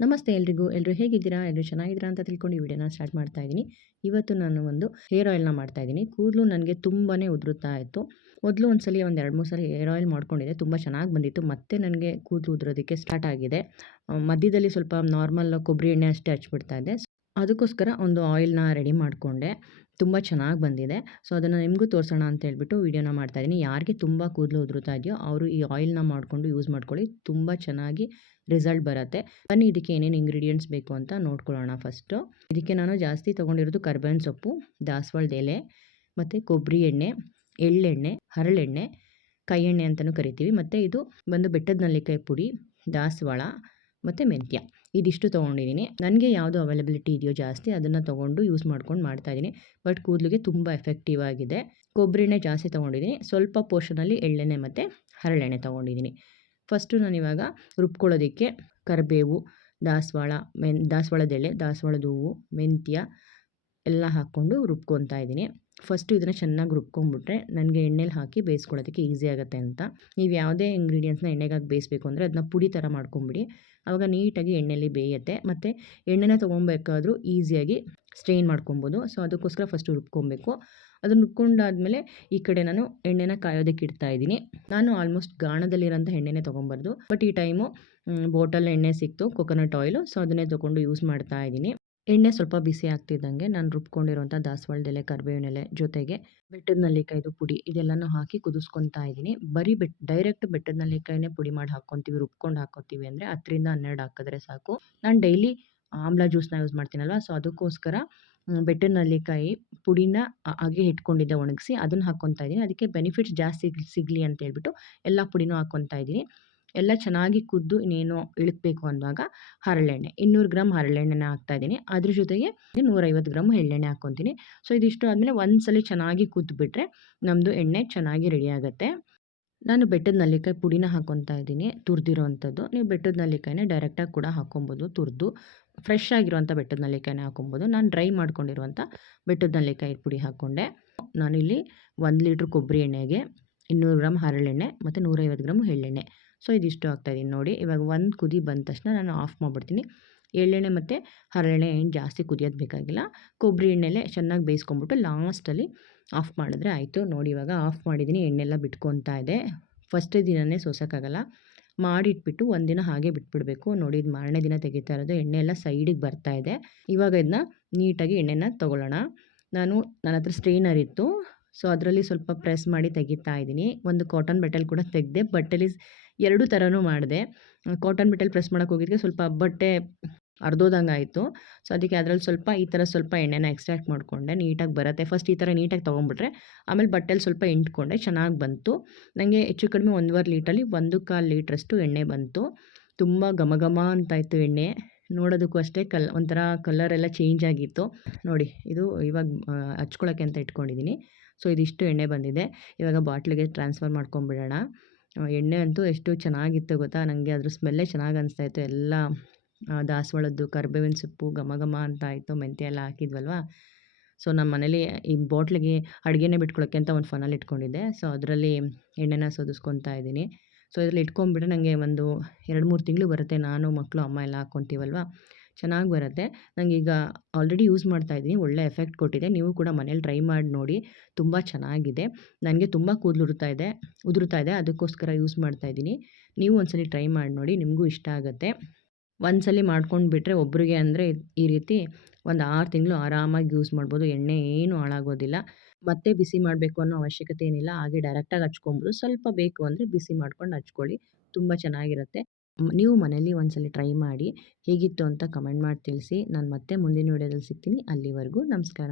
ನಮಸ್ತೆ ಎಲ್ರಿಗೂ. ಎಲ್ಲರೂ ಹೇಗಿದ್ದೀರಾ? ಎಲ್ಲರೂ ಚೆನ್ನಾಗಿದ್ದೀರಾ ಅಂತ ತಿಳ್ಕೊಂಡು ಈ ವಿಡಿಯೋನ ಸ್ಟಾರ್ಟ್ ಮಾಡ್ತಾ ಇದ್ದೀನಿ. ಇವತ್ತು ನಾನು ಒಂದು ಹೇರ್ ಆಯಿಲ್ನ ಮಾಡ್ತಾ ಇದ್ದೀನಿ. ಕೂದಲು ನನಗೆ ತುಂಬಾ ಉದುರುತ್ತಾ ಇತ್ತು. ಮೊದಲು ಒಂದ್ಸಲಿ ಒಂದು 2-3 ಸಲ ಹೇರ್ ಆಯಿಲ್ ಮಾಡ್ಕೊಂಡಿದ್ದೆ. ತುಂಬ ಚೆನ್ನಾಗಿ ಬಂದಿತ್ತು. ಮತ್ತೆ ನನಗೆ ಕೂದಲು ಉದುರೋದಕ್ಕೆ ಸ್ಟಾರ್ಟ್ ಆಗಿದೆ. ಮಧ್ಯದಲ್ಲಿ ಸ್ವಲ್ಪ ನಾರ್ಮಲ್ ಕೊಬ್ಬರಿ ಎಣ್ಣೆ ಅಷ್ಟೇ ಹಚ್ಬಿಡ್ತಾ ಇದ್ದೆ. ಅದಕ್ಕೋಸ್ಕರ ಒಂದು ಆಯಿಲ್ನ ರೆಡಿ ಮಾಡಿಕೊಂಡೆ. ತುಂಬ ಚೆನ್ನಾಗಿ ಬಂದಿದೆ. ಸೊ ಅದನ್ನು ನಿಮಗೂ ತೋರಿಸೋಣ ಅಂತ ಹೇಳ್ಬಿಟ್ಟು ವಿಡಿಯೋನ ಮಾಡ್ತಾ ಇದ್ದೀನಿ. ಯಾರಿಗೆ ತುಂಬ ಕೂದಲು ಉದುರುತ್ತಾ ಇದೆಯೋ ಅವರು ಈ ಆಯಿಲ್ನ ಮಾಡಿಕೊಂಡು ಯೂಸ್ ಮಾಡ್ಕೊಳ್ಳಿ. ತುಂಬ ಚೆನ್ನಾಗಿ ರಿಸಲ್ಟ್ ಬರುತ್ತೆ. ಬನ್ನಿ ಇದಕ್ಕೆ ಏನೇನು ಇಂಗ್ರೀಡಿಯೆಂಟ್ಸ್ ಬೇಕು ಅಂತ ನೋಡ್ಕೊಳ್ಳೋಣ. ಫಸ್ಟು ಇದಕ್ಕೆ ನಾನು ಜಾಸ್ತಿ ತೊಗೊಂಡಿರೋದು ಕರ್ಬೇವಿನ ಸೊಪ್ಪು, ದಾಸವಾಳದ ಎಲೆ ಮತ್ತು ಕೊಬ್ಬರಿ ಎಣ್ಣೆ, ಎಳ್ಳೆಣ್ಣೆ, ಹರಳೆಣ್ಣೆ, ಕೈ ಎಣ್ಣೆ ಅಂತಲೂ ಕರಿತೀವಿ. ಮತ್ತು ಇದು ಬಂದು ಬೆಟ್ಟದ ನೆಲ್ಲಿಕಾಯಿ ಪುಡಿ, ದಾಸವಾಳ ಮತ್ತು ಮೆಂತ್ಯ. ಇದಿಷ್ಟು ತೊಗೊಂಡಿದ್ದೀನಿ. ನನಗೆ ಯಾವುದು ಅವೈಲಬಿಲಿಟಿ ಇದೆಯೋ ಜಾಸ್ತಿ ಅದನ್ನು ತೊಗೊಂಡು ಯೂಸ್ ಮಾಡ್ಕೊಂಡು ಮಾಡ್ತಾಯಿದ್ದೀನಿ. ಬಟ್ ಕೂದಲಿಗೆ ತುಂಬ ಎಫೆಕ್ಟಿವ್ ಆಗಿದೆ. ಕೊಬ್ಬರಿ ಎಣ್ಣೆ ಜಾಸ್ತಿ ತೊಗೊಂಡಿದ್ದೀನಿ. ಸ್ವಲ್ಪ ಪೋರ್ಷನಲ್ಲಿ ಎಳ್ಳೆಣ್ಣೆ ಮತ್ತು ಹರಳೆಣ್ಣೆ ತೊಗೊಂಡಿದ್ದೀನಿ. ಫಸ್ಟು ನಾನಿವಾಗ ರುಬ್ಕೊಳ್ಳೋದಕ್ಕೆ ಕರಿಬೇವು, ದಾಸವಾಳದ ಎಲೆ, ದಾಸವಾಳದ ಹೂವು, ಮೆಂತ್ಯ ಎಲ್ಲ ಹಾಕ್ಕೊಂಡು ರುಬ್ಕೊತಾ ಇದ್ದೀನಿ. ಫಸ್ಟು ಇದನ್ನು ಚೆನ್ನಾಗಿ ರುಬ್ಕೊಂಡ್ಬಿಟ್ರೆ ನನಗೆ ಎಣ್ಣೆಲಿ ಹಾಕಿ ಬೇಯಿಸ್ಕೊಳ್ಳೋದಕ್ಕೆ ಈಸಿ ಆಗುತ್ತೆ ಅಂತ. ನೀವು ಯಾವುದೇ ಇಂಗ್ರೀಡಿಯೆಂಟ್ಸ್ನ ಎಣ್ಣೆಗೆ ಹಾಕಿ ಬೇಯಿಸಬೇಕು ಅಂದರೆ ಅದನ್ನ ಪುಡಿ ಥರ ಮಾಡ್ಕೊಂಬಿಡಿ. ಆವಾಗ ನೀಟಾಗಿ ಎಣ್ಣೆಯಲ್ಲಿ ಬೇಯುತ್ತೆ. ಮತ್ತು ಎಣ್ಣೆನ ತೊಗೊಬೇಕಾದ್ರೂ ಈಸಿಯಾಗಿ ಸ್ಟ್ರೈನ್ ಮಾಡ್ಕೊಬೋದು. ಸೊ ಅದಕ್ಕೋಸ್ಕರ ಫಸ್ಟು ರುಬ್ಕೊಬೇಕು. ಅದನ್ನು ರುಬ್ಕೊಂಡಾದಮೇಲೆ ಈ ಕಡೆ ನಾನು ಎಣ್ಣೆನ ಕಾಯೋದಕ್ಕೆ ಇಡ್ತಾ ಇದ್ದೀನಿ. ನಾನು ಆಲ್ಮೋಸ್ಟ್ ಗಾಣದಲ್ಲಿರೋಂಥ ಎಣ್ಣೆನೇ ತೊಗೊಂಬಾರ್ದು. ಬಟ್ ಈ ಟೈಮು ಬಾಟಲ್ ಎಣ್ಣೆ ಸಿಕ್ತು, ಕೊಕೊನಟ್ ಆಯಿಲು. ಸೊ ಅದನ್ನೇ ತೊಗೊಂಡು ಯೂಸ್ ಮಾಡ್ತಾ ಇದ್ದೀನಿ. ಎಣ್ಣೆ ಸ್ವಲ್ಪ ಬಿಸಿ ಆಗ್ತಿದ್ದಂಗೆ ನಾನು ರುಬ್ಕೊಂಡಿರೋಂಥ ದಾಸವಾಳದ ಎಲೆ, ಕರಿಬೇವಿನ ಎಲೆ ಜೊತೆಗೆ ಬೆಟ್ಟದ ನೆಲ್ಲಿಕಾಯ್ದು ಪುಡಿ ಇದೆಲ್ಲನೂ ಹಾಕಿ ಕುದಿಸ್ಕೊತಾ ಇದ್ದೀನಿ. ಬರೀ ಡೈರೆಕ್ಟ್ ಬೆಟ್ಟದ ನೆಲ್ಲಿಕಾಯಿನೇ ಪುಡಿ ಮಾಡಿ ಹಾಕ್ಕೊತೀವಿ, ರುಬ್ಕೊಂಡು ಹಾಕ್ಕೊತೀವಿ ಅಂದರೆ 10-12 ಹಾಕಿದ್ರೆ ಸಾಕು. ನಾನು ಡೈಲಿ ಆಮ್ಲ ಜ್ಯೂಸ್ನ ಯೂಸ್ ಮಾಡ್ತೀನಲ್ವ, ಸೊ ಅದಕ್ಕೋಸ್ಕರ ಬೆಟ್ಟದ ನೆಲ್ಲಿಕಾಯಿ ಪುಡಿನ ಹಾಗೆ ಇಟ್ಕೊಂಡಿದ್ದೆ ಒಣಗಿಸಿ, ಅದನ್ನು ಹಾಕ್ಕೊತಾ ಇದ್ದೀನಿ. ಅದಕ್ಕೆ ಬೆನಿಫಿಟ್ಸ್ ಜಾಸ್ತಿ ಸಿಗಲಿ ಅಂತ ಹೇಳ್ಬಿಟ್ಟು ಎಲ್ಲ ಪುಡಿನೂ ಹಾಕ್ಕೊತಾ ಇದ್ದೀನಿ. ಎಲ್ಲ ಚೆನ್ನಾಗಿ ಕುದ್ದು ಇನ್ನೇನು ಇಳಕಬೇಕು ಅಂದಾಗ ಹರಳೆಣ್ಣೆ 200 ಗ್ರಾಮ್ ಹರಳೆಣ್ಣೆನ ಹಾಕ್ತಾಯಿದ್ದೀನಿ. ಅದ್ರ ಜೊತೆಗೆ 150 ಗ್ರಾಮ್ ಎಳ್ಳೆಣ್ಣೆ ಹಾಕ್ಕೊತೀನಿ. ಸೊ ಇದಿಷ್ಟು ಆದಮೇಲೆ ಒಂದ್ಸಲಿ ಚೆನ್ನಾಗಿ ಕುದ್ದುಬಿಟ್ರೆ ನಮ್ಮದು ಎಣ್ಣೆ ಚೆನ್ನಾಗಿ ರೆಡಿ ಆಗುತ್ತೆ. ನಾನು ಬೆಟ್ಟದ ನೆಲ್ಲಿಕಾಯಿ ಪುಡಿನ ಹಾಕ್ಕೊತಾ ಇದ್ದೀನಿ, ತುರಿದಿರೋ ಅಂಥದ್ದು. ನೀವು ಬೆಟ್ಟದ ನೆಲ್ಲಿಕಾಯಿನೇ ಡೈರೆಕ್ಟಾಗಿ ಕೂಡ ಹಾಕ್ಕೊಬೋದು. ತುರಿದು ಫ್ರೆಶ್ ಆಗಿರುವಂಥ ಬೆಟ್ಟದ ನೆಲ್ಲಿಕಾಯಿನ ಹಾಕ್ಕೊಬೋದು. ನಾನು ಡ್ರೈ ಮಾಡ್ಕೊಂಡಿರುವಂಥ ಬೆಟ್ಟದ ನೆಲ್ಲಿಕಾಯಿ ಪುಡಿ ಹಾಕ್ಕೊಂಡೆ. ನಾನಿಲ್ಲಿ 1 ಲೀಟ್ರ್ ಕೊಬ್ಬರಿ ಎಣ್ಣೆಗೆ 200 ಗ್ರಾಮ್ ಹರಳೆಣ್ಣೆ ಮತ್ತು 150 ಗ್ರಾಮ್ ಎಳ್ಳೆಣ್ಣೆ. ಸೊ ಇದಿಷ್ಟು ಹಾಕ್ತಾಯಿದ್ದೀನಿ ನೋಡಿ. ಇವಾಗ ಒಂದು ಕುದಿ ಬಂದ ತಕ್ಷಣ ನಾನು ಆಫ್ ಮಾಡಿಬಿಡ್ತೀನಿ. ಎಳ್ಳೆಣ್ಣೆ ಮತ್ತು ಹರಳೆಣ್ಣೆ ಏನು ಜಾಸ್ತಿ ಕುದಿಯೋದು ಬೇಕಾಗಿಲ್ಲ. ಕೊಬ್ಬರಿ ಎಣ್ಣೆಲೆ ಚೆನ್ನಾಗಿ ಬೇಯಿಸ್ಕೊಂಬಿಟ್ಟು ಲಾಸ್ಟಲ್ಲಿ ಆಫ್ ಮಾಡಿದ್ರೆ ಆಯಿತು. ನೋಡಿ ಇವಾಗ ಆಫ್ ಮಾಡಿದ್ದೀನಿ. ಎಣ್ಣೆಲ್ಲ ಬಿಟ್ಕೊತಾ ಇದೆ. ಫಸ್ಟೇ ದಿನವೇ ಸೋಸೋಕ್ಕಾಗಲ್ಲ. ಮಾಡಿಟ್ಬಿಟ್ಟು ಒಂದಿನ ಹಾಗೆ ಬಿಟ್ಬಿಡಬೇಕು. ನೋಡಿ ಇದು ಮಾರನೇ ದಿನ ತೆಗಿತಾ ಇರೋದು. ಎಣ್ಣೆ ಎಲ್ಲ ಸೈಡಿಗೆ ಬರ್ತಾಯಿದೆ. ಇವಾಗ ಇದನ್ನ ನೀಟಾಗಿ ಎಣ್ಣೆನ ತೊಗೊಳ್ಳೋಣ. ನನ್ನ ಹತ್ರ ಸ್ಟ್ರೈನರ್ ಇತ್ತು, ಸೊ ಅದರಲ್ಲಿ ಸ್ವಲ್ಪ ಪ್ರೆಸ್ ಮಾಡಿ ತೆಗಿತಾ ಇದ್ದೀನಿ. ಒಂದು ಕಾಟನ್ ಬಟ್ಟೆಲಿ ಕೂಡ ತೆಗೆದೆ. ಬಟ್ಟೆಲಿ 2 ಥರನೂ ಮಾಡಿದೆ. ಕಾಟನ್ ಬಟ್ಟೆಲಿ ಪ್ರೆಸ್ ಮಾಡೋಕ್ಕೆ ಹೋಗಿದ್ದಕ್ಕೆ ಸ್ವಲ್ಪ ಬಟ್ಟೆ ಅರ್ಧೋದಂಗೆ ಆಯಿತು. ಸೊ ಅದಕ್ಕೆ ಅದರಲ್ಲಿ ಸ್ವಲ್ಪ ಈ ಥರ ಸ್ವಲ್ಪ ಎಣ್ಣೆನ ಎಕ್ಸ್ಟ್ರಾಕ್ಟ್ ಮಾಡಿಕೊಂಡೆ. ನೀಟಾಗಿ ಬರುತ್ತೆ. ಫಸ್ಟ್ ಈ ಥರ ನೀಟಾಗಿ ತೊಗೊಂಬಿಟ್ರೆ ಆಮೇಲೆ ಬಟ್ಟೆಲಿ ಸ್ವಲ್ಪ ಇಂಟ್ಕೊಂಡೆ, ಚೆನ್ನಾಗಿ ಬಂತು. ನನಗೆ ಹೆಚ್ಚು ಕಡಿಮೆ 1.5 ಲೀಟ್ರಲ್ಲಿ 1.25 ಲೀಟ್ರಷ್ಟು ಎಣ್ಣೆ ಬಂತು. ತುಂಬ ಘಮ ಘಮ ಅಂತ ಇತ್ತು ಎಣ್ಣೆ. ನೋಡೋದಕ್ಕೂ ಅಷ್ಟೇ ಒಂಥರ ಕಲರೆಲ್ಲ ಚೇಂಜ್ ಆಗಿತ್ತು. ನೋಡಿ ಇದು ಇವಾಗ ಹಚ್ಕೊಳ್ಳೋಕ್ಕೆ ಅಂತ ಇಟ್ಕೊಂಡಿದ್ದೀನಿ. ಸೊ ಇದಿಷ್ಟು ಎಣ್ಣೆ ಬಂದಿದೆ. ಇವಾಗ ಬಾಟ್ಲಿಗೆ ಟ್ರಾನ್ಸ್ಫರ್ ಮಾಡ್ಕೊಂಬಿಡೋಣ. ಎಣ್ಣೆ ಅಂತೂ ಎಷ್ಟು ಚೆನ್ನಾಗಿತ್ತು ಗೊತ್ತಾ. ನನಗೆ ಅದ್ರ ಸ್ಮೆಲ್ಲೇ ಚೆನ್ನಾಗಿ ಅನಿಸ್ತಾಯಿತ್ತು. ಎಲ್ಲ ದಾಸವಾಳದ್ದು, ಕರಿಬೇವಿನ ಸೊಪ್ಪು ಘಮ ಘಮ ಅಂತ ಆಯಿತು. ಮೆಂತ್ಯ ಎಲ್ಲ ಹಾಕಿದ್ವಲ್ವ. ಸೊ ನಮ್ಮ ಮನೇಲಿ ಈ ಬಾಟ್ಲಿಗೆ ಅಡುಗೆನೇ ಬಿಟ್ಕೊಳ್ಳೋಕ್ಕೆ ಅಂತ ಒಂದು ಫನಲ್ ಇಟ್ಕೊಂಡಿದ್ದೆ. ಸೊ ಅದರಲ್ಲಿ ಎಣ್ಣೆನ ಸೋದಿಸ್ಕೊತಾ ಇದ್ದೀನಿ. ಸೊ ಇದರಲ್ಲಿ ಇಟ್ಕೊಂಡ್ಬಿಟ್ರೆ ನನಗೆ ಒಂದು 2-3 ತಿಂಗಳು ಬರುತ್ತೆ. ನಾನು, ಮಕ್ಕಳು, ಅಮ್ಮ ಎಲ್ಲ ಹಾಕ್ಕೊತೀವಲ್ವ, ಚೆನ್ನಾಗಿ ಬರುತ್ತೆ. ನನಗೀಗ ಆಲ್ರೆಡಿ ಯೂಸ್ ಮಾಡ್ತಾಯಿದ್ದೀನಿ. ಒಳ್ಳೆ ಎಫೆಕ್ಟ್ ಕೊಟ್ಟಿದೆ. ನೀವು ಕೂಡ ಮನೇಲಿ ಟ್ರೈ ಮಾಡಿ ನೋಡಿ. ತುಂಬ ಚೆನ್ನಾಗಿದೆ. ನನಗೆ ತುಂಬ ಕೂದಲು ಉದುರುತ್ತಾ ಇದೆ. ಅದಕ್ಕೋಸ್ಕರ ಯೂಸ್ ಮಾಡ್ತಾಯಿದ್ದೀನಿ. ನೀವು ಒಂದ್ಸಲಿ ಟ್ರೈ ಮಾಡಿ ನೋಡಿ, ನಿಮಗೂ ಇಷ್ಟ ಆಗುತ್ತೆ. ಒಂದ್ಸಲಿ ಮಾಡ್ಕೊಂಡು ಬಿಟ್ಟರೆ ಒಬ್ಬರಿಗೆ ಅಂದರೆ ಈ ರೀತಿ ಒಂದು 6 ತಿಂಗಳು ಆರಾಮಾಗಿ ಯೂಸ್ ಮಾಡ್ಬೋದು. ಎಣ್ಣೆ ಏನು ಹಾಳಾಗೋದಿಲ್ಲ. ಮತ್ತೆ ಬಿಸಿ ಮಾಡಬೇಕು ಅನ್ನೋ ಅವಶ್ಯಕತೆ ಏನಿಲ್ಲ. ಹಾಗೆ ಡೈರೆಕ್ಟಾಗಿ ಹಚ್ಕೊಬೋದು. ಸ್ವಲ್ಪ ಬೇಕು ಅಂದರೆ ಬಿಸಿ ಮಾಡ್ಕೊಂಡು ಹಚ್ಕೊಳ್ಳಿ. ತುಂಬ ಚೆನ್ನಾಗಿರುತ್ತೆ. ನೀವು ಮನೇಲಿ ಒಂದ್ಸಲಿ ಟ್ರೈ ಮಾಡಿ. ಹೇಗಿತ್ತು ಅಂತ ಕಮೆಂಟ್ ಮಾಡಿ ತಿಳಿಸಿ. ನಾನು ಮತ್ತೆ ಮುಂದಿನ ವಿಡಿಯೋದಲ್ಲಿ ಸಿಗ್ತೀನಿ. ಅಲ್ಲಿವರೆಗೂ ನಮಸ್ಕಾರ.